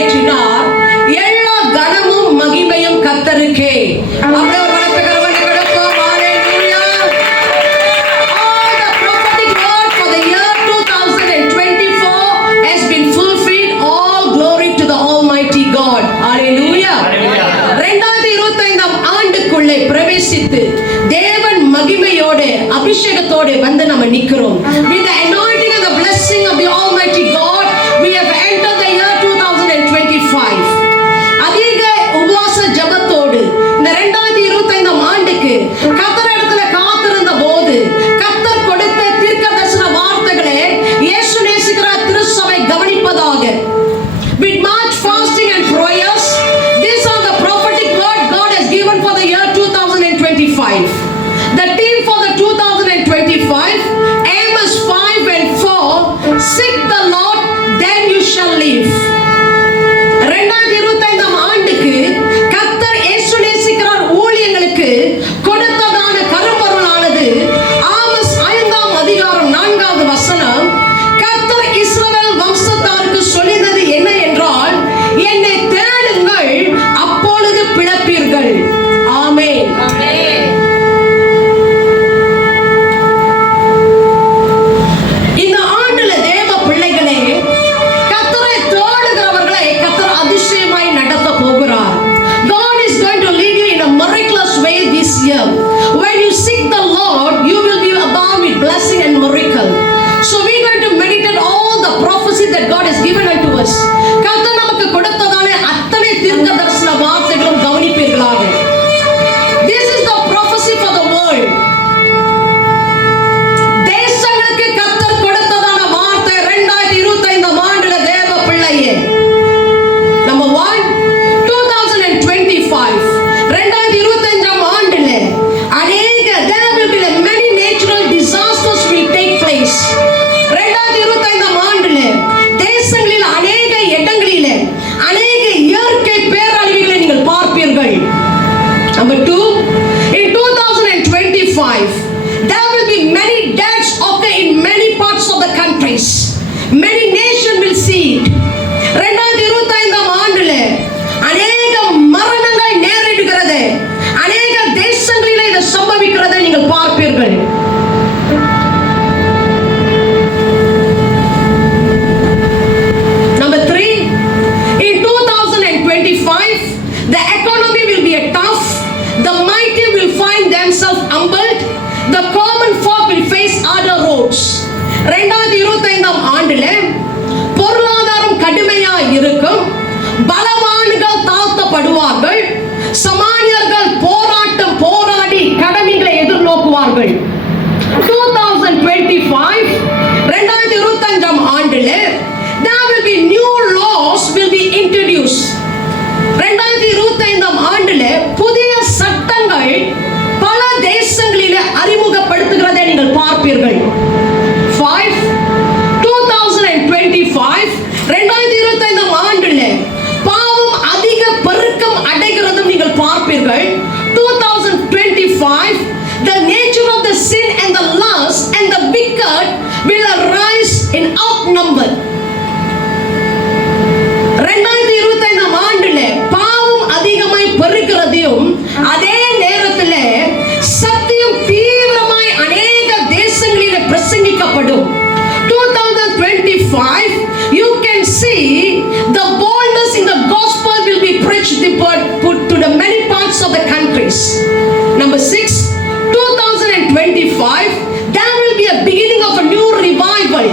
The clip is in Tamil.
நிறைவேற்றினார். எல்லா கனமும் மகிமையும் கர்த்தருக்கே. அப்படியே ஒரு வணக்கத்தை கொடுப்போம். ஹalleluya. All the prophetic word for the year 2024 has been fulfilled. All glory to the Almighty God. Hallelujah. 2025 ஆண்டுக்குள்ளே பிரவேசித்து தேவன் மகிமையோடு அபிஷேகத்தோடு வந்து நம்ம நிக்கிறோம். With the anointing and the blessing of the Almighty God, we have entered the year 2025. அதிக உபவாச ஜெபத்தோடு இந்த 2025 ஆண்டுக்கு கர்த்தரிடத்துல காத்திருந்த போது கர்த்தர் கொடுத்த தீர்க்கதரிசன வார்த்தைகளை இயேசு நேசிக்கிற திருச்சபை கவனிப்பதாக. With much fasting and prayers, these are the prophetic word God has given for the year 2025. The theme for the 2025, Amos 5 and 4, seek the Lord, then you shall live. 2025 ஆண்டுக்கு கர்த்தர் இயேசு நேசிக்கிறார் ஊழியங்களுக்கு கொடுத்ததான கருப்பொருளானது ஆமோஸ் 5ஆம் அதிகாரம் 4வது வசனம். கர்த்தர் இஸ்ரவேல் வம்சத்தாருக்கு சொல்லியது என்ன என்றால், என்னை தேடுங்கள், அப்பொழுது பிழைப்பீர்கள். ஆமென். இந்த ஆண்டுல தேவ பிள்ளைகளே, கர்த்தரை தேடுகிறவர்களை கர்த்தர் அதிசயமாய் நடத்த போகிறார். God is going to lead you in a miraculous way this year. When you seek the Lord, you will be abound with blessing and miracle. So we are going to meditate all the prophecy that God has given unto us. கர்த்தர் நமக்கு கொடுத்ததான அத்தனை தீர்க்கதரிசன வார்த்தைகளும் கவனிப்பீர்களாக. This is the prophecy for the world. தேசங்களுக்கு கர்த்தர் கொடுத்ததான வார்த்தை 2025 ஆண்டுல தேவ பிள்ளையே. Number 1, 2025 2025 ஆண்டுல அநேக there will be many natural disasters will take place. 2025 ஆண்டுல தேசங்களில் அநேக இடங்களிலே அநேக இயற்கை பேரழிவுகளை நீங்கள் பார்ப்பீர்கள். Number 2, in 2025 there will be many deaths occur in many parts of the countries. Many nations will see it. 2025 ஆண்டுல அநேக மரணங்கள் நேரிடுகிறது. அநேக தேசங்களிலே இது சம்பவிக்கிறதை நீங்கள் பார்ப்பீர்கள். Number 3, in 2025 the economy will be tough. The mighty will find themselves humbled. The common folk will face other roads. 2025 ஆண்டுல பொருளாதாரம் கடுமையா இருக்கும். பலவான்கள் தாழ்த்தப்படுவார்கள். சமானியர்கள் போராடி கடமைகளை எதிர்நோக்குவார்கள். 2025 2025 ஆண்டுல there will be new laws will be introduced. 2025 ஆண்டுல புதிய சட்டங்கள் பல தேசங்களிலே அறிமுகப்படுத்துகிறதை நீங்கள் பார்ப்பீர்கள். 5, 2025 2025 ஆண்டுல பாவம் அதிக பெருக்கம் அடைகிறதும் நீங்கள் பார்ப்பீர்கள். 2025 the nature of the sin and the lust and the wicked will arise in outnumber. 2025 ஆண்டுல பாவம் அதிகமாய் பெருகிறதையும் அதே நேரத்தில் சத்தியம் தீவிரமாய் அநேக தேசங்களில் பிரசங்கிக்கப்படும். 2025 you can see the boldness in the gospel will be preached put to the many parts of the countries. Number 6, 2025 there will be a beginning of a new revival.